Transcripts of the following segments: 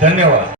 धन्यवाद.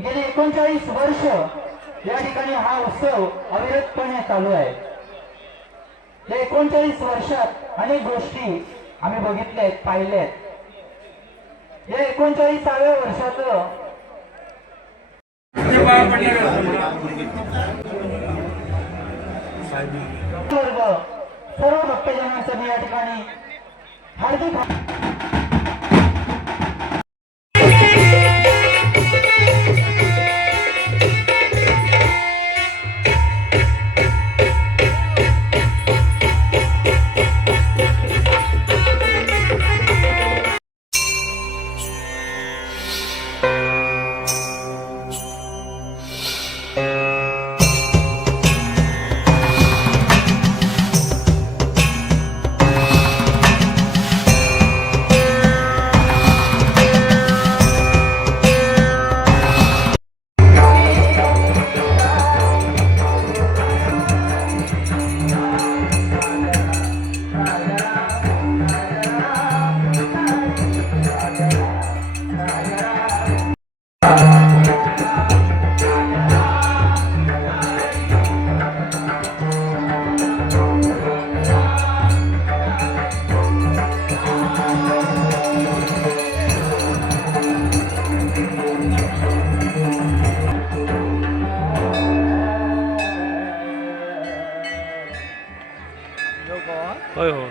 गेली 39 वर्ष या ठिकाणी हा उत्सव अविरतपणे चालू आहे. या 39 वर्षात अनेक गोष्टी आम्ही बघितल्यात, पाहिल्यात. या 39व्या वर्षाचं सर्व भक्तजनांचं या ठिकाणी हार्दिक होय हो.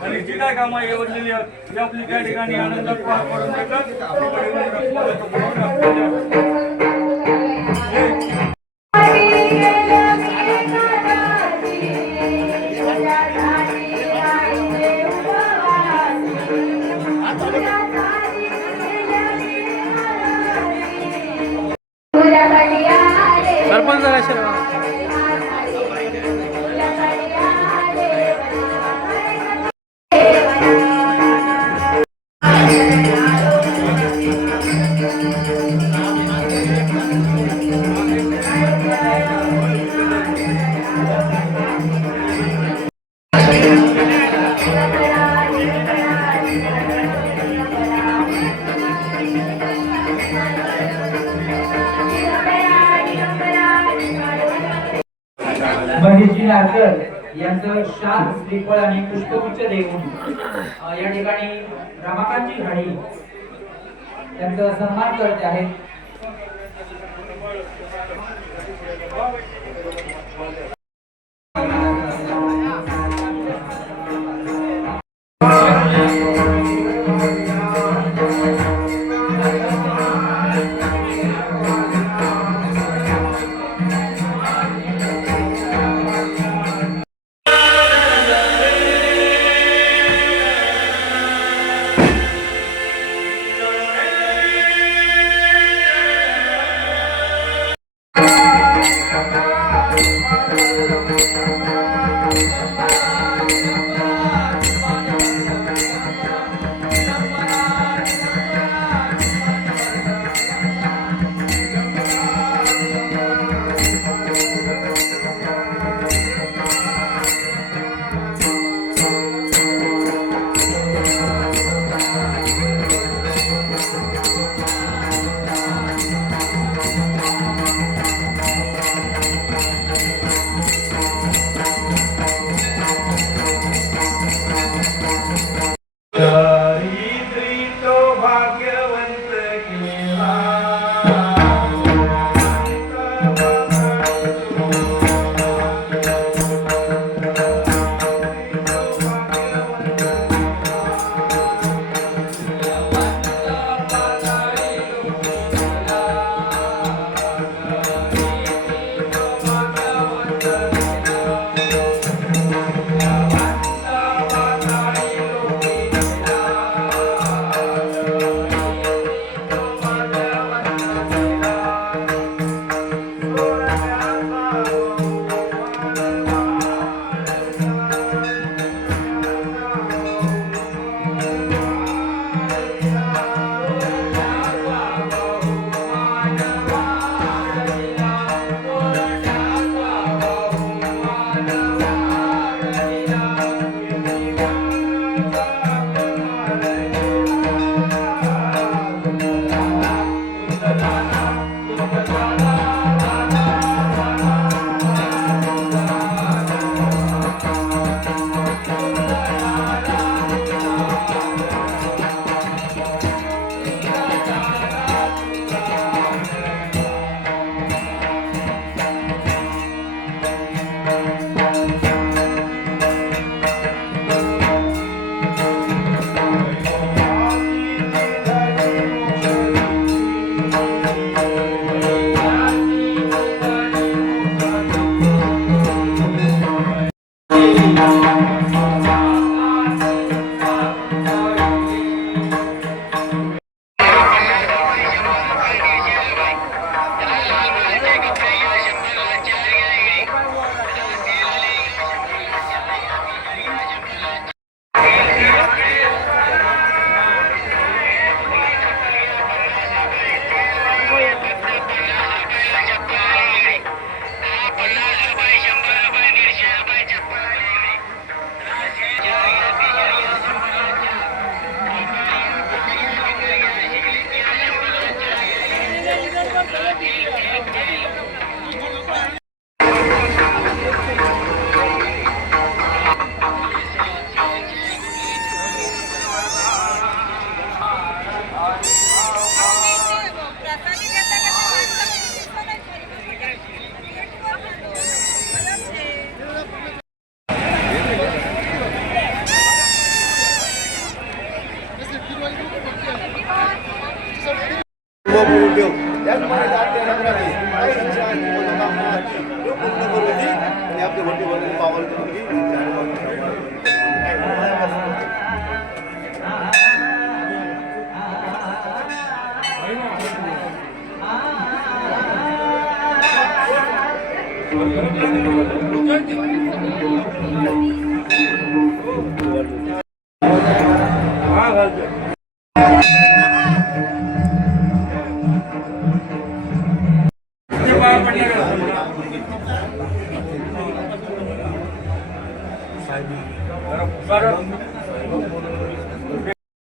आणि जी काय कामं योजलेली ती आपली त्या ठिकाणी आनंदात पार पडून सरपंच महेशजी नारकर यांचं शाल श्रीफळ आणि पुष्पगुच्छ देऊन या ठिकाणी रमाकांतजी घाडी यांचा सन्मान करते आहेत.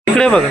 इकडे बघा.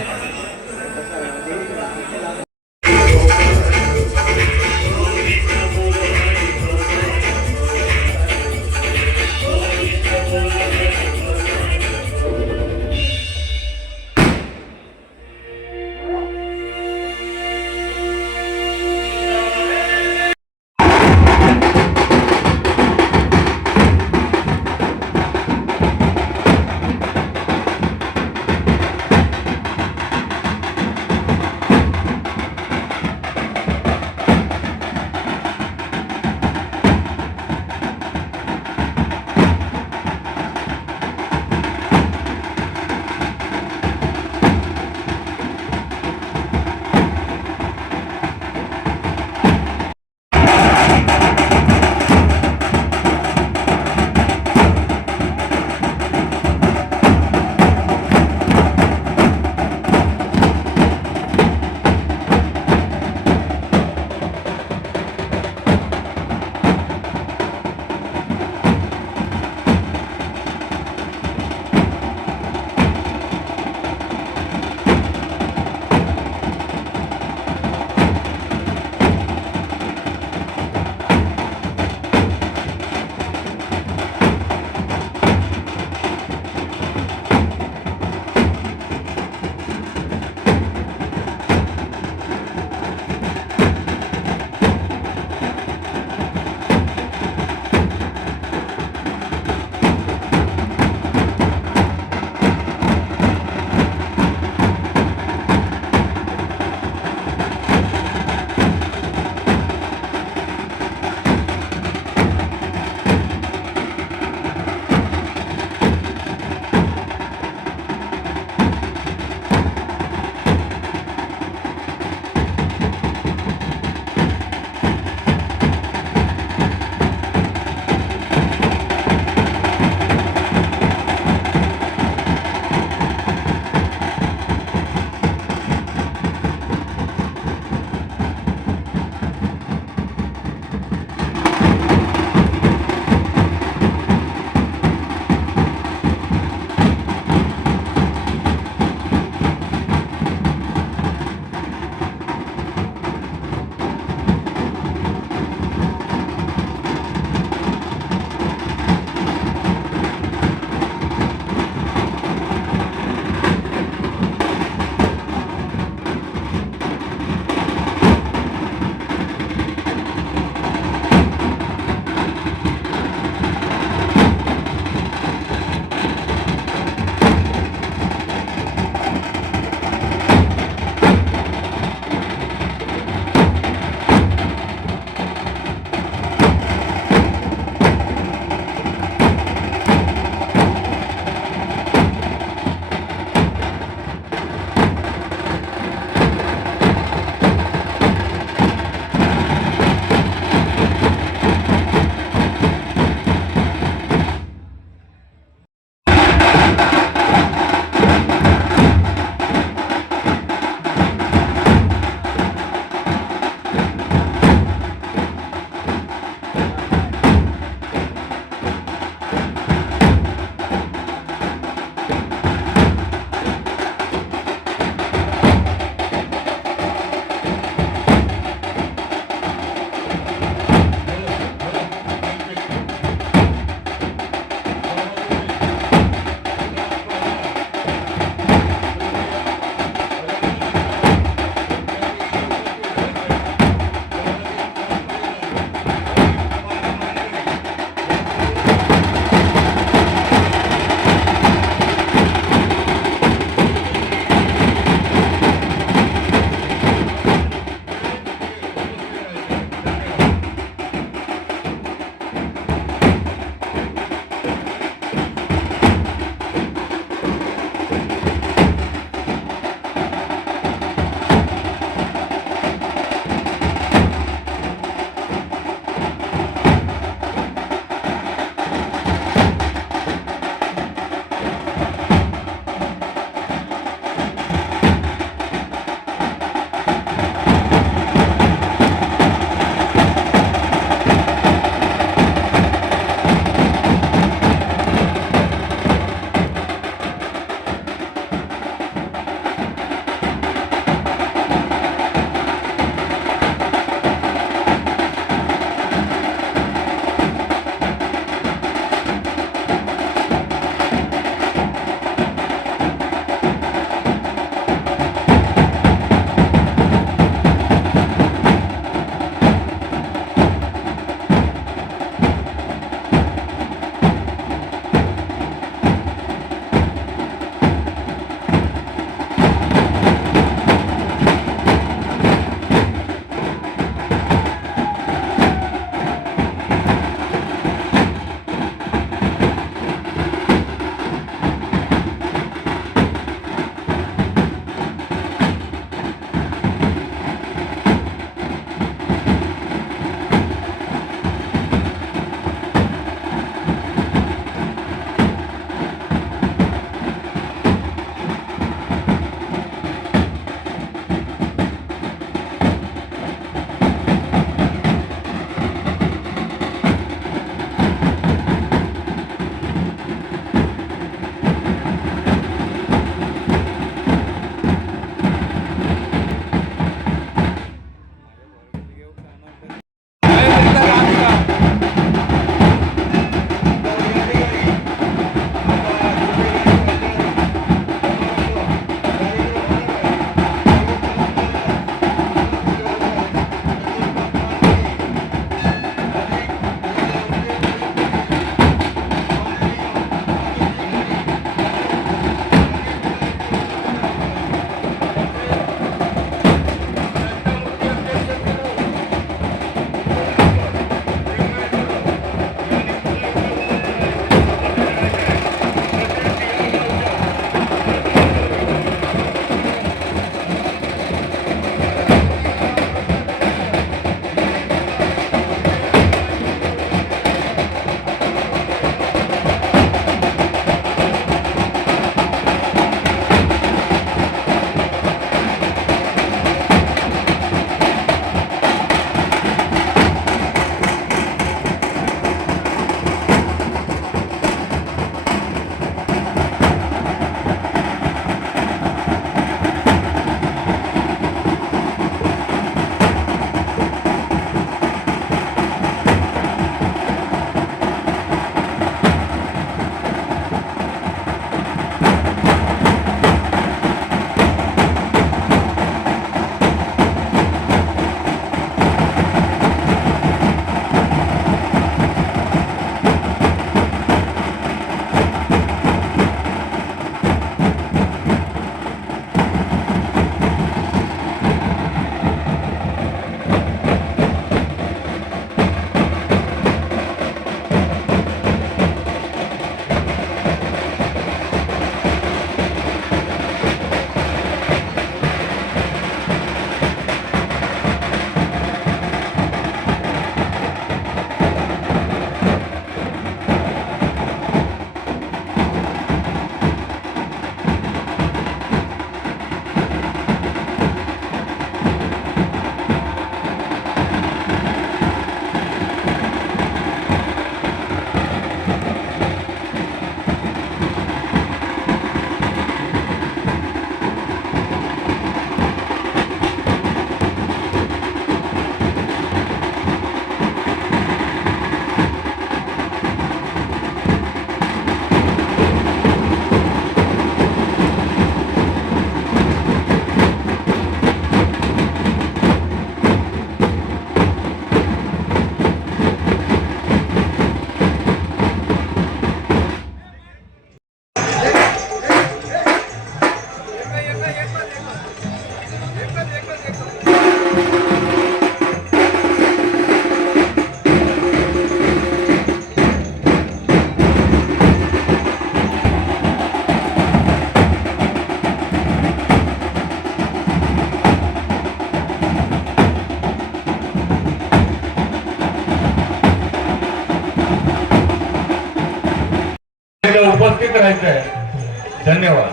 धन्यवाद.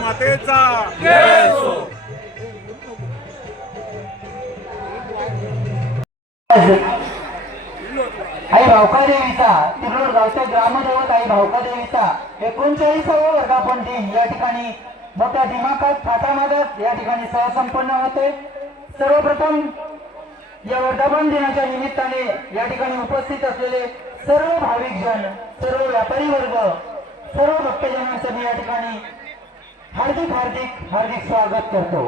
मातेचा आई भावकादेवीचा तिरोड गावच्या ग्रामदैवत आई भावकादेवीचा 39वा वर्धापन दिन या ठिकाणी मोठ्या दिमाखात थाटामाटात या ठिकाणी सहसंपन्न होते. सर्वप्रथम या वर्धापन दिनाच्या निमित्ताने या ठिकाणी उपस्थित असलेले सर्व भाविक जन, सर्व व्यापारी वर्ग, सर्व भक्तजनांचं मी या ठिकाणी हार्दिक हार्दिक हार्दिक स्वागत करतो.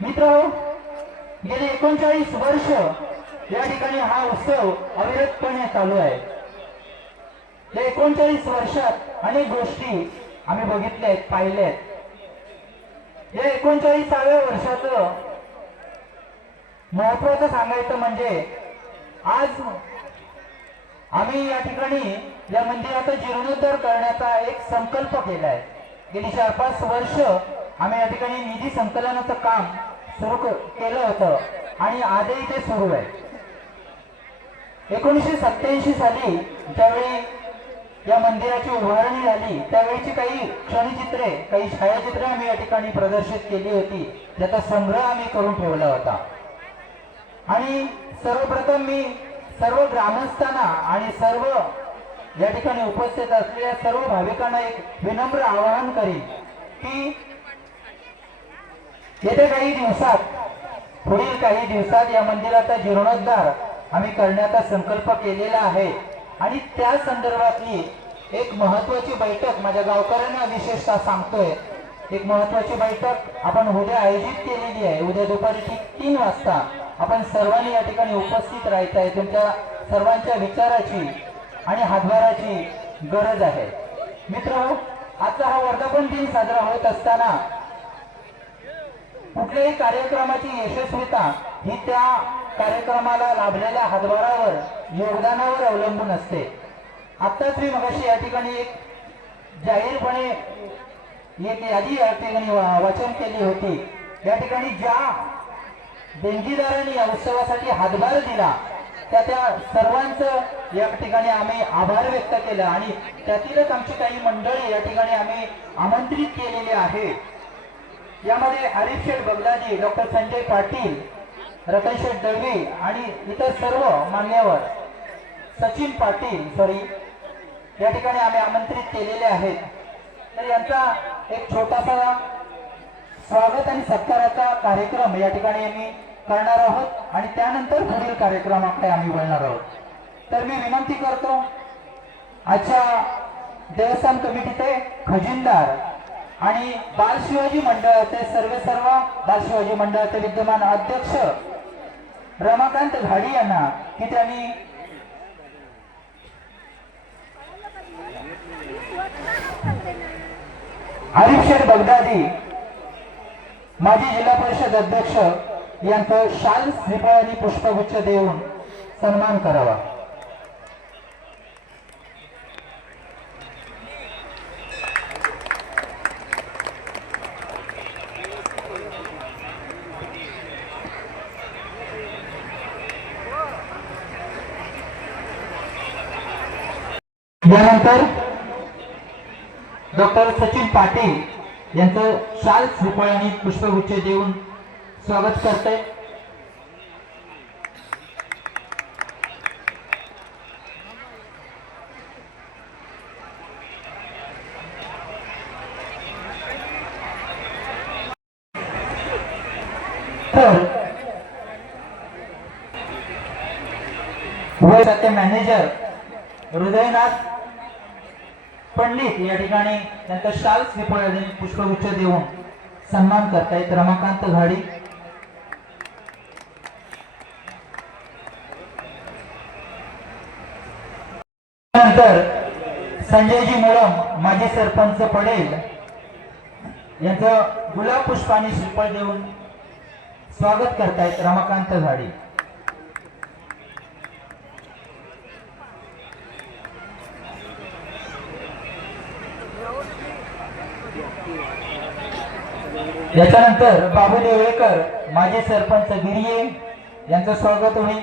मित्र, गेली 39 वर्ष या ठिकाणी हा उत्सव अविरतपणे चालू आहे. या 39 वर्षात अनेक गोष्टी आम्ही बघितल्या आहेत, पाहिल्या आहेत. या 39व्या वर्षाचं महत्वाचं सांगायचं म्हणजे आज आम्ही या ठिकाणी या मंदिराचा जीर्णोद्धार करण्याचा एक संकल्प केला आहे. गेली 4-5 वर्ष आम्ही या ठिकाणी निधी संकलनाचं काम सुरू केलं होतं आणि आजही ते सुरू आहे. 1987 साली ज्यावेळी या मंदिराची उभारणी झाली त्यावेळीची काही क्षणचित्रे, काही छायाचित्रे आम्ही या ठिकाणी प्रदर्शित केली होती, ज्याचा संग्रह आम्ही करून ठेवला होता. आणि सर्वप्रथम मी सर्व ग्रामस्थांना आणि सर्व या ठिकाणी उपस्थित असलेल्या सर्व भाविकांना एक विनम्र आवाहन करीन की येत्या काही दिवसात, पुढील काही दिवसात या मंदिराचा जीर्णोद्धार आम्ही करण्याचा संकल्प केलेला आहे. आणि त्या संदर्भातली एक महत्वाची बैठक माझ्या गावकऱ्यांना विशेषतः सांगतोय. एक महत्वाची बैठक आपण उद्या आयोजित केलेली आहे. उद्या दुपारी ठीक 3 वाजता आपण सर्वांनी या ठिकाणी उपस्थित राहायचं आहे. तुमच्या सर्वांच्या विचाराची आणि हातभाराची गरज आहे. मित्र, आजचा हा वर्धापन दिन साजरा होत असताना कुठल्याही कार्यक्रमाची यशस्वीता ही त्या कार्यक्रमाला लाभलेल्या हातभारावर, योगदानावर अवलंबून असते. आत्ताच मी मगाशी या ठिकाणी एक जाहीरपणे एक यादी या ठिकाणी वाचन केली होती. या ठिकाणी ज्या देणगीदारांनी या उत्सवासाठी हातभार दिला त्या सर्वांचं या ठिकाणी आम्ही आभार व्यक्त केला. आणि त्यातीलच आमची काही मंडळी या ठिकाणी आम्ही आमंत्रित केलेली आहे. यामध्ये आरिफ शेठ बगदादी, डॉक्टर संजय पाटील, रतन शेठ दळवी आणि इतर सर्व मान्यवर, सचिन पाटील या ठिकाणी आम्ही आमंत्रित केलेले आहेत. तर यांचा एक छोटासा स्वागत आणि सत्काराचा कार्यक्रम या ठिकाणी आम्ही करणार आहोत आणि त्यानंतर पुढील कार्यक्रमाकडे आम्ही वळणार आहोत. तर मी विनंती करतो आजच्या देवस्थान कमिटीचे खजिनदार आणि बाल शिवाजी मंडळाचे सर्व बाल शिवाजी मंडळाचे विद्यमान अध्यक्ष रमाकांत घाडी यांना की त्यांनी आरिफ शेठ बगदादी माजी जिल्हा परिषद अध्यक्ष यांचं शाल, श्रीफळ आणि पुष्पगुच्छ देऊन सन्मान करावा. यानंतर डॉक्टर सचिन पाटील यांचं शाल, श्रीफळ आणि पुष्पगुच्छ देऊन स्वागत करते. तर मॅनेजर हृदयनाथ पंडित या ठिकाणी त्यांचा शाल, श्रीफळ आणि पुष्पगुच्छ देऊन सन्मान करतायत. रमाकांत घाडी, नंतर संजयजी मुळम माजी सरपंच पडेल यांचं गुलाब पुष्प आणि श्रीफळ देऊन स्वागत करतायत रमाकांत घाडी. याच्यानंतर बाबू देवळेकर माजी सरपंच गिरिये यांचं स्वागत होईल.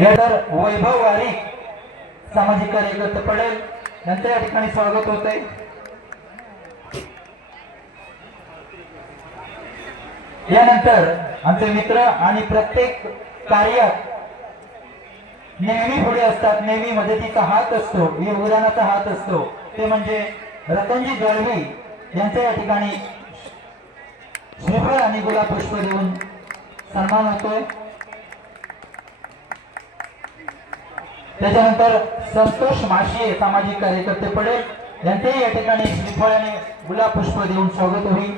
यानंतर वैभव वारीक सामाजिक कार्यकर्ते पडेल यांचं या ठिकाणी स्वागत होत आहे. यानंतर आमचे मित्र आणि प्रत्येक कार्यात नेहमी पुढे असतात, नेहमी मदतीचा हात असतो, योगदानाचा हात असतो, ते म्हणजे रतनजी दळवी यांच्या या ठिकाणी श्रीफळ आणि गुलाब पुष्प देऊन सन्मान होतोय. त्याच्यानंतर संतोष माशिये सामाजिक कार्यकर्ते पडेल यांचेही या ठिकाणी श्रीफळ आणि गुलाब पुष्प देऊन स्वागत होईल.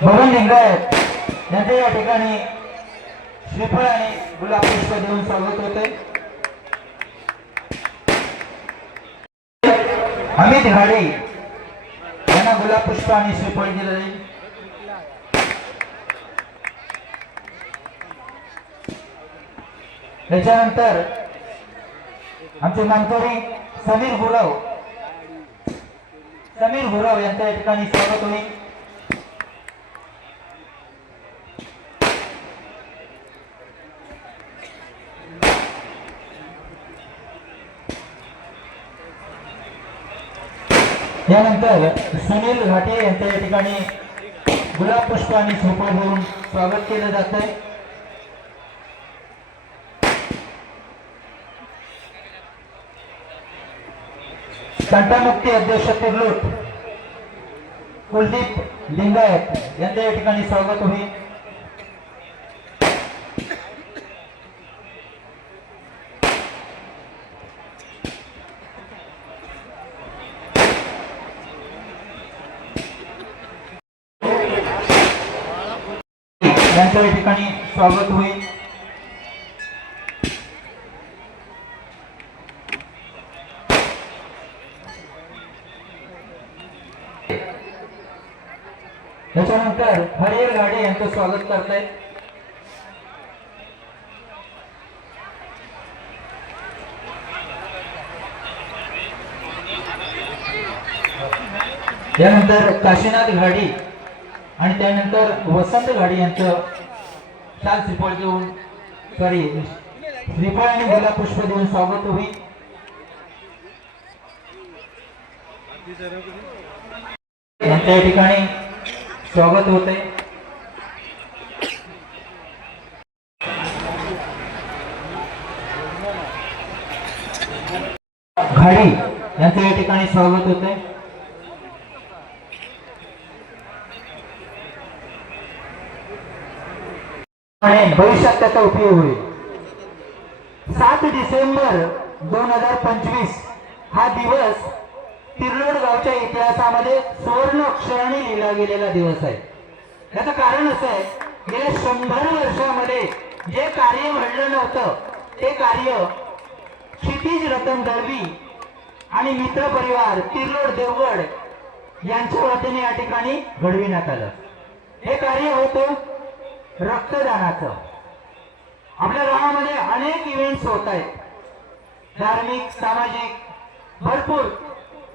भवन लिंगायत यांचे या ठिकाणी श्रीफळ आणि गुलाब पुष्प देऊन स्वागत होते. अमित घाडे यांना गुलाब पुष्प आणि श्रीफळ दिलं जाईल. त्याच्यानंतर आमचे मानकरी समीर गुरव यांच्या या ठिकाणी स्वागत होईल. यानंतर सुनील घाटे यांच्या या ठिकाणी गुलाब पुष्प आणि श्रीफळ देऊन स्वागत केलं जात आहे. तंटामुक्ती अध्यक्ष तिरलोट कुलदीप लिंगायत यांच्या या ठिकाणी स्वागत होईल. यांच्या या ठिकाणी स्वागत होईल. त्याच्यानंतर हरिहर गाडे यांचं स्वागत करतायत. यानंतर काशीनाथ घाडी आणि त्यानंतर वसंत घाडी यांचं शाल श्रीफळ देऊन श्रीफळ आणि गुलाब पुष्प देऊन स्वागत होईल. यांच्या या ठिकाणी स्वागत होते. घाडी यांच्या या ठिकाणी स्वागत होते. आणि भविष्यात त्याचा उपयोग होईल. 7 डिसेंबर 2025 हा दिवस तिरलोड गावच्या इतिहासामध्ये सुवर्ण अक्षराने लिहिला गेलेला दिवस आहे. याचं कारण असं आहे, गेल्या 100 वर्षामध्ये जे कार्य घडलं नव्हतं ते कार्य क्षितिज रतन दळवी आणि मित्र परिवार तिरलोड देवगड यांच्या वतीने या ठिकाणी घडविण्यात आलं. हे कार्य होतं रक्तदानाचं. आपल्या गावामध्ये अनेक इव्हेंट्स होत आहेत, धार्मिक, सामाजिक, भरपूर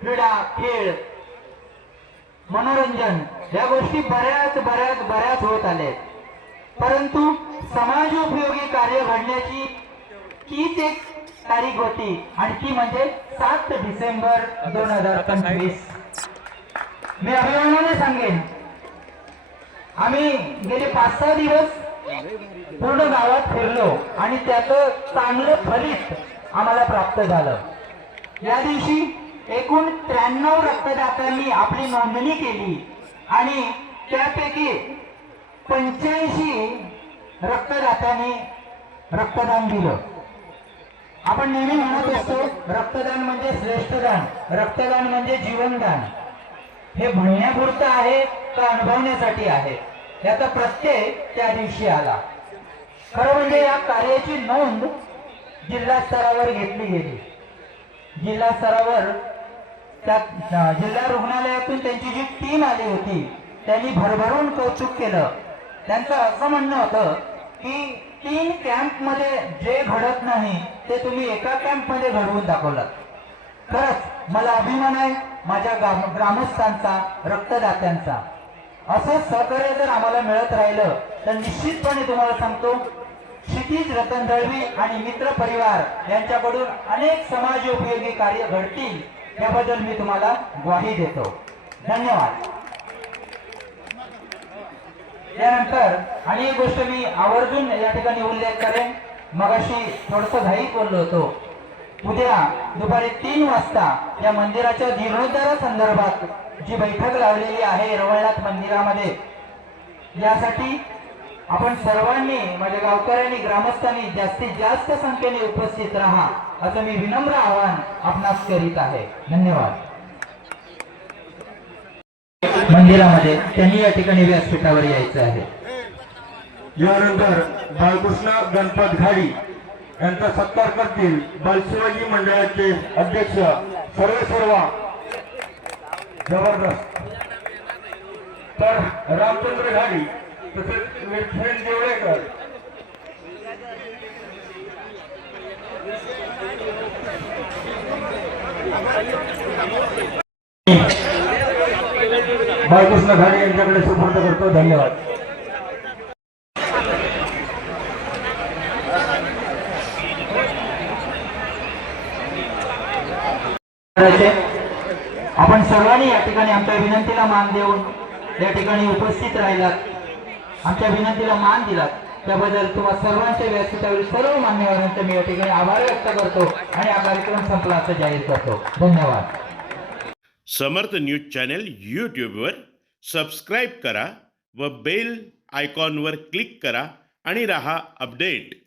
क्रीडा, खेळ, मनोरंजन या गोष्टी बऱ्याच होत आल्या, परंतु समाजोपयोगी कार्य घडण्याची तीच एक तारीख होती आणि ती म्हणजे 7 डिसेंबर 2025. मी अभिमानाने सांगेन, आम्ही गेले 5-6 दिवस पूर्ण गावात फिरलो आणि त्याचं चांगलं फलित आम्हाला प्राप्त झालं. या दिवशी एकूण 93 रक्तदात्यांनी आपली नोंदणी केली आणि त्यापैकी 85 रक्तदात्यांनी रक्तदान दिलं. आपण नेहमी म्हणत असतो, रक्तदान म्हणजे श्रेष्ठदान, रक्तदान म्हणजे जीवनदान. हे म्हणण्यापुरतं आहे का अनुभवण्यासाठी आहे, याचा प्रत्यय त्या दिवशी आला. खरं म्हणजे या कार्याची नोंद जिल्हा स्तरावर घेतली गेली. जिल्हा स्तरावर जिल्हा रुग्णालयातून त्यांची जी टीम आली होती त्यांनी भरभरून कौतुक केलं. त्यांचं असं म्हणणं होतं की 3 कॅम्पमध्ये जे घडत नाही ते तुम्ही एका कॅम्पमध्ये घडवून दाखवलं. खरंच मला अभिमान आहे माझ्या ग्रामस्थांचा, रक्तदात्यांचा. असं सहकार्य जर आम्हाला मिळत राहिलं तर निश्चितपणे तुम्हाला सांगतो क्षितिज रतन दळवी आणि मित्र परिवार यांच्याकडून अनेक समाजोपयोगी कार्य घडतील याबद्दल मी तुम्हाला ग्वाही देतो. धन्यवाद. यानंतर आणि एक गोष्ट मी आवर्जून या ठिकाणी उल्लेख करेन. मगाशी थोडस घाईत बोललो होतो. उद्या दुपारी 3 वाजता या मंदिराच्या जीर्णोद्धारासंदर्भात जी बैठक लावलेली आहे रवळनाथ मंदिरामध्ये, यासाठी आपण सर्वांनी म्हणजे गावकऱ्यांनी, ग्रामस्थांनी जास्तीत जास्त संख्येने उपस्थित राहा असं मी विनम्र आवाहन आपणास करीत आहे. धन्यवाद. मंदिरामध्ये त्यांनी या ठिकाणी व्यासपीठावर यायचं आहे. यानंतर बाळकृष्ण गणपत घाडी यांचा सत्कार करतील बालशिवाजी मंडळाचे अध्यक्ष सर्वेसर्वा जबरदस्त तर रामचंद्र घाडी तसेच विठ्ठल देवळेकर. बाळकृष्ण घाडी यांच्याकडे सुपूर्द करतो. धन्यवाद. आपण सर्वांनी या ठिकाणी आमच्या विनंतीला मान देऊन या ठिकाणी उपस्थित राहिलात, आमच्या विनंतीला मान दिलात त्याबद्दल तुम्हा सर्वांच्या व्यासपीठावरील सर्व मान्यवरांचे मी या ठिकाणी आभार व्यक्त करतो आणि हा कार्यक्रम संपला असं जाहीर करतो. धन्यवाद. समर्थ न्यूज चॅनल यूट्यूबवर सबस्क्राईब करा व बेल आयकॉनवर क्लिक करा आणि रहा अपडेट.